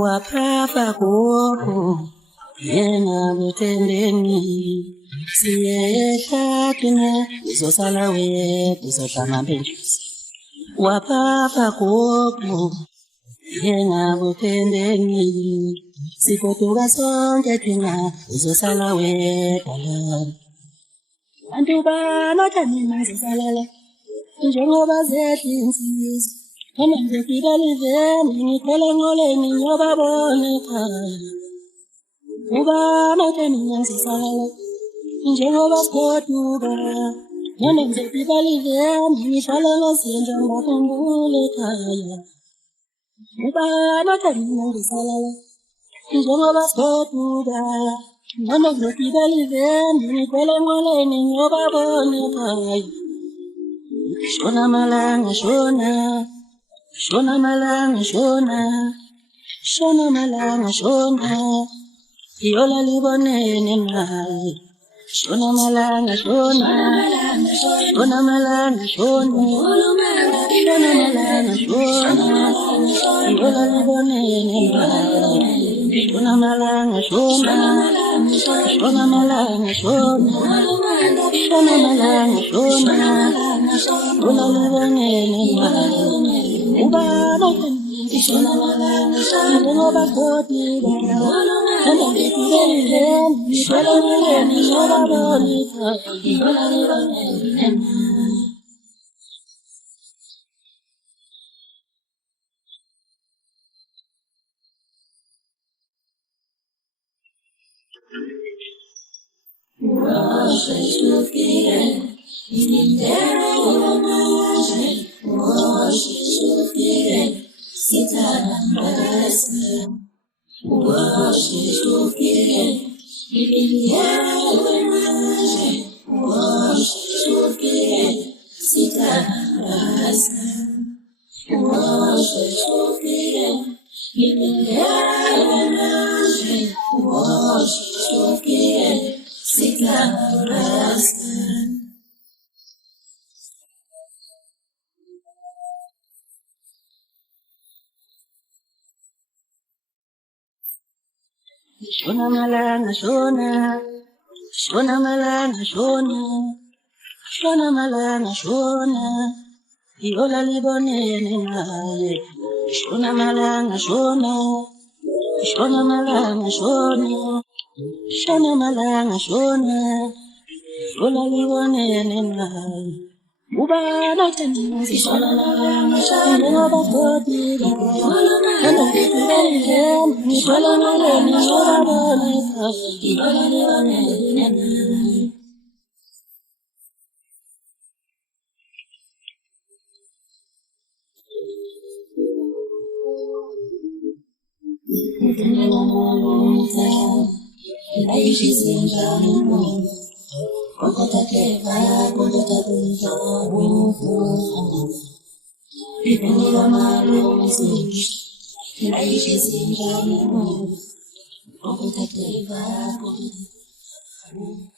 waphafa gogo yena buthembeni siyehlathina uzosala wedwa uzohlanga benjusi waphafa gogo yena buthembeni sigoduka sonke thina uzosala wedwa bantu banothani mazizalala njengoba zedla insizwa Kama ngekibalizeni ngithola ngoleni ngiyobabona ekhaya Ubana thani ngizisala njengoba sigoduka Noma ngekibalizeni ngithola ngozenja ngakhumbula ekhaya Ubana thani ngizisala njengoba sigoduka Noma ngekibalizeni ngithola ngoleni ngiyobabona ekhaya Shona malanga shona Shona malanga shona Shona malanga shona Yola libonene naye Shona malanga shona Shona malanga shona Shona malanga shona Yola libonene naye Shona malanga shona Shona malanga shona Shona malanga shona Yola libonene naye Ubaba ngishona malanga ngoba kodwa Noma ngikubeleni ngishona ngoleni ngoba bonita Yola libonene Wash your feet, wash your feet, sit down and rest. Wash your feet, wash your feet, sit down and rest. Wash your feet, wash your feet, sit down and rest. Shona malanga shona Shona malanga shona Shona malanga shona Yola libonene naye Shona malanga shona Shona malanga shona Shona malanga shona Yola libonene naye Ubana thani ngishona malanga shona ngoba kodwa Noma ngikubeleni ngithola ngoleni ngoba bonita Yola libonene naye Thank you.